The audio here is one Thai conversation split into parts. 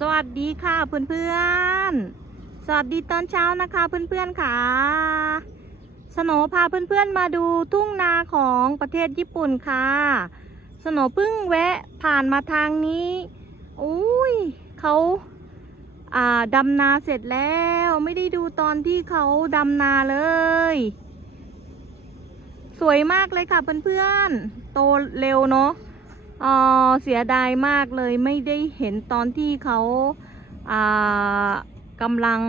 สวัสดีค่ะเพื่อนๆสวัสดีตอนเช้านะคะเพื่อนๆค่ะสโหนพาเพื่อนๆมาดูทุ่งนาของประเทศญี่ปุ่นค่ะสโหนเพิ่งแวะผ่านมาทางนี้อุ้ยเขาดำนาเสร็จแล้วไม่ได้ดูตอนที่เขาดำนาเลยสวยมากเลยค่ะเพื่อนๆโตเร็วเนาะเสียดายมากเลยไม่ได้เห็นตอนที่เขาอ่ากำลัง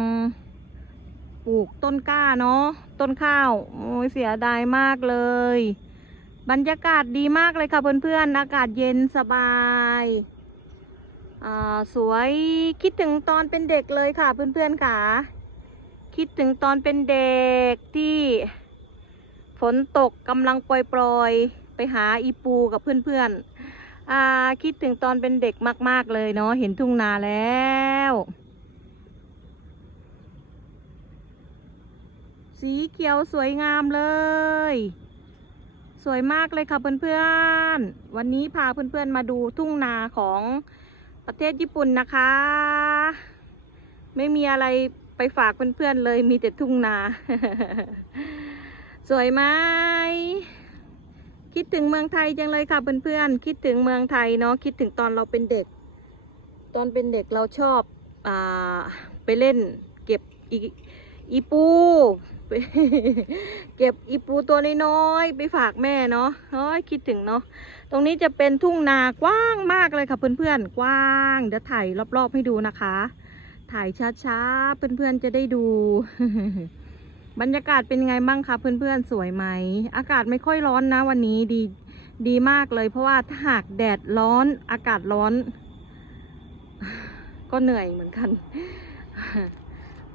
ปลูกต้นกล้าเนาะต้นข้าวโอ้ยเสียดายมากเลยบรรยากาศดีมากเลยค่ะเพื่อนๆอากาศเย็นสบายสวยคิดถึงตอนเป็นเด็กเลยค่ะเพื่อนๆค่ะคิดถึงตอนเป็นเด็กที่ฝนตกกำลังปล่อยๆไปหาอีปูกับเพื่อนๆคิดถึงตอนเป็นเด็กมากๆเลยเนาะเห็นทุ่งนาแล้วสีเขียวสวยงามเลยสวยมากเลยค่ะเพื่อนๆวันนี้พาเพื่อนๆมาดูทุ่งนาของประเทศญี่ปุ่นนะคะไม่มีอะไรไปฝากเพื่อนๆเลยมีแต่ทุ่งนา สวยไหมคิดถึงเมืองไทยจังเลยค่ะเพื่อนๆคิดถึงเมืองไทยเนาะคิดถึงตอนเราเป็นเด็กตอนเป็นเด็กเราชอบไปเล่นเก็บอีปูไป เก็บอีปูตัวน้อยๆไปฝากแม่เนาะคิดถึงเนาะตรงนี้จะเป็นทุ่งนากว้างมากเลยค่ะเพื่อนๆกว้างเดี๋ยวถ่ายรอบๆให้ดูนะคะถ่ายช้าๆเพื่อนๆจะได้ดู บรรยากาศเป็นไงบ้างคะเพื่อนๆสวยไหมอากาศไม่ค่อยร้อนนะวันนี้ดีมากเลยเพราะว่าถ้าหากแดดร้อนอากาศร้อน ก็เหนื่อยเหมือนกัน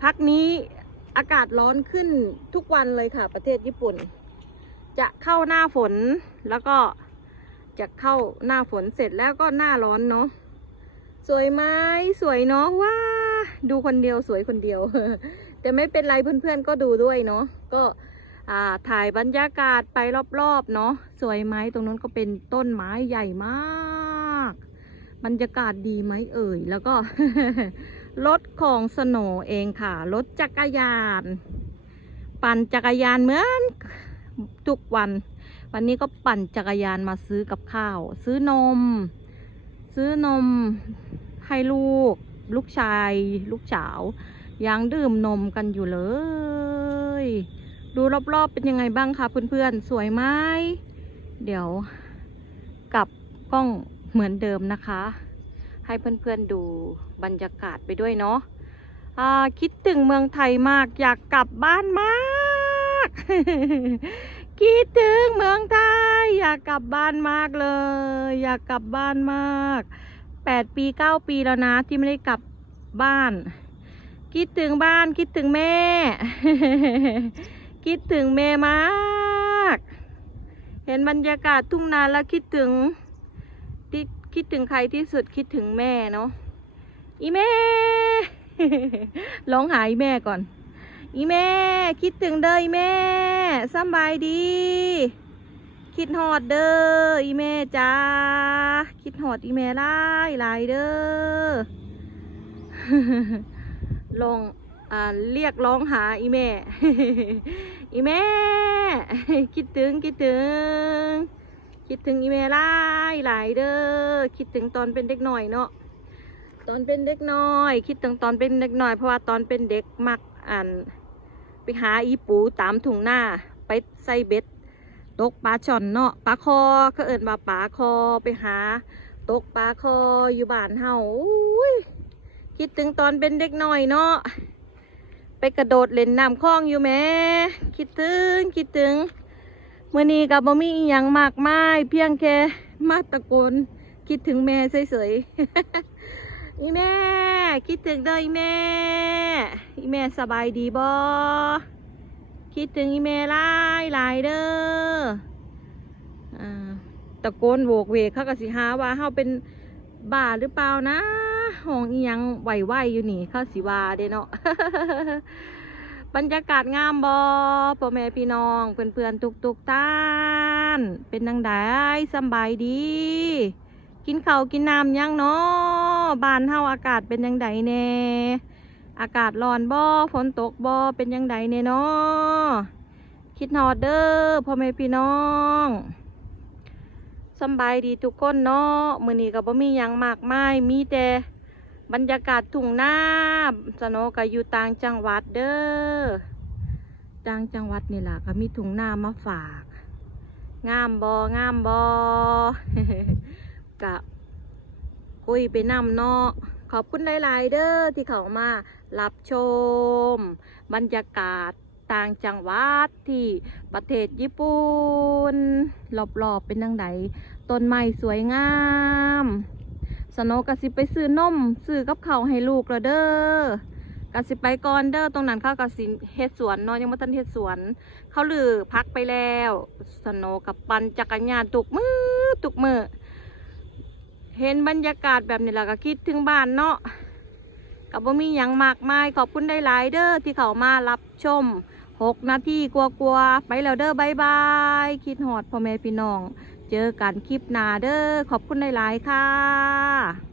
พักนี้อากาศร้อนขึ้นทุกวันเลยค่ะประเทศญี่ปุ่นจะเข้าหน้าฝนแล้วก็จะเข้าหน้าฝนเสร็จแล้วก็หน้าร้อนเนาะสวยไหมสวยเนาะว้าดูคนเดียวสวยคนเดียว แต่ไม่เป็นไรเพื่อนๆก็ดูด้วยเนาะก็ถ่ายบรรยากาศไปรอบๆเนาะสวยไหมตรงนั้นก็เป็นต้นไม้ใหญ่มากบรรยากาศดีไหมเอ่ยแล้วก็ รถของสโหนเองค่ะรถจักรยานปั่นจักรยานเหมือนทุกวันนี้ก็ปั่นจักรยานมาซื้อกับข้าวซื้อนมให้ลูกชายลูกสาวยังดื่มนมกันอยู่เลยดูรอบๆเป็นยังไงบ้างคะเพื่อนๆสวยไหมเดี๋ยวกลับกล้องเหมือนเดิมนะคะให้เพื่อนๆดูบรรยากาศไปด้วยเนาะคิดถึงเมืองไทยมากอยากกลับบ้านมาก คิดถึงเมืองไทยอยากกลับบ้านมากเลยอยากกลับบ้านมาก8 ปี 9 ปีแล้วนะที่ไม่ได้กลับบ้านคิดถึงบ้านคิดถึงแม่ คิดถึงแม่มากเห็นบรรยากาศทุ่งนาแล้วคิดถึงใครที่สุดคิดถึงแม่เนาะอีแม่ ร้องหาอีแม่ก่อนอีแม่คิดถึงเด้ออีแม่สบายดีคิดหอดเด้ออีแม่จ้าคิดหอดอีแม่หลายเด้อ ลองเรียกร้องหาอีแม่ อีแม่ คิดถึงอีเมลหลายเด้อคิดถึงตอนเป็นเด็กหน่อยเนาะตอนเป็นเด็กน้อยคิดถึงตอนเป็นเด็กน้อยเพราะว่าตอนเป็นเด็กมักไปหาอีปูตามถุงหน้าไปใส่เบ็ดตกปลาช่อนเนาะปลาคอเขาเอิ้นว่าปลาคอไปหาตกปลาคออยู่บ้านเฮาคิดถึงตอนเป็นเด็กน้อยเนาะไปกระโดดเล่นน้ำคลองอยู่แม่คิดถึงมื่อนี้กับบ่มีอีหยังมากมายเพียงแค่มาตะโกนคิดถึงแม่เฉยๆ อีแม่คิดถึงเด้ออีแม่สบายดีบ่คิดถึงอีแม่หลายเด้อตะโกนโวกเวกเขาก็สิหาว่าเฮาเป็นบ้าหรือเปล่านะห้องอีหยังไหวอยู่นี่เขาสิว่าเด้เนาะ บรรยากาศงามบอพ่อแม่พี่น้องเพื่อนๆทุกท่านเป็นดังใดสบายดีคิ กินข้าวกินน้ำยังเนาะบ้านเฮาอากาศเป็นยังไงแน่อากาศร้อนบ่ฝนตกบ่เป็นยังไงแน่เนาะคิดฮอดเด้อพ่อแม่พี่น้องสำบายดีทุกคนเนาะมื้อนี้ก็บ่มีหยังมากมายมีแต่บรรยากาศทุ่งนาสโนก็อยู่ต่างจังหวัดเด้อต่างจังหวัดนี่ล่ะก็มีทุ่งนามาฝากงามบ่งามบ่ กะคุยไปนำเนาะขอบคุณหลายๆเด้อที่เขามารับชมบรรยากาศต่างจังหวัดที่ประเทศญี่ปุ่นรอบๆเป็นจังไดต้นไม้สวยงามสโนกะสิไปซื้อนมซื้อกับข้าวให้ลูกแล้วเด้อกะสิไปก่อนเด้อตรงนั้นเขากะสิเฮ็ดสวนเนาะยังบ่ทันเฮ็ดสวนเขาลือพักไปแล้วสโนกับปั่นจักรยานทุกมื้อเห็นบรรยากาศแบบนี้แล้วก็คิดถึงบ้านเนาะกับบ่มีหยังมากมายขอบคุณได้หลายเด้อที่เขามารับชม6 นาทีกว่าๆไปแล้วเด้อบ๊ายบายคิดฮอดพ่อแม่พี่น้องเจอกันคลิปหน้าเด้อขอบคุณได้หลายค่ะ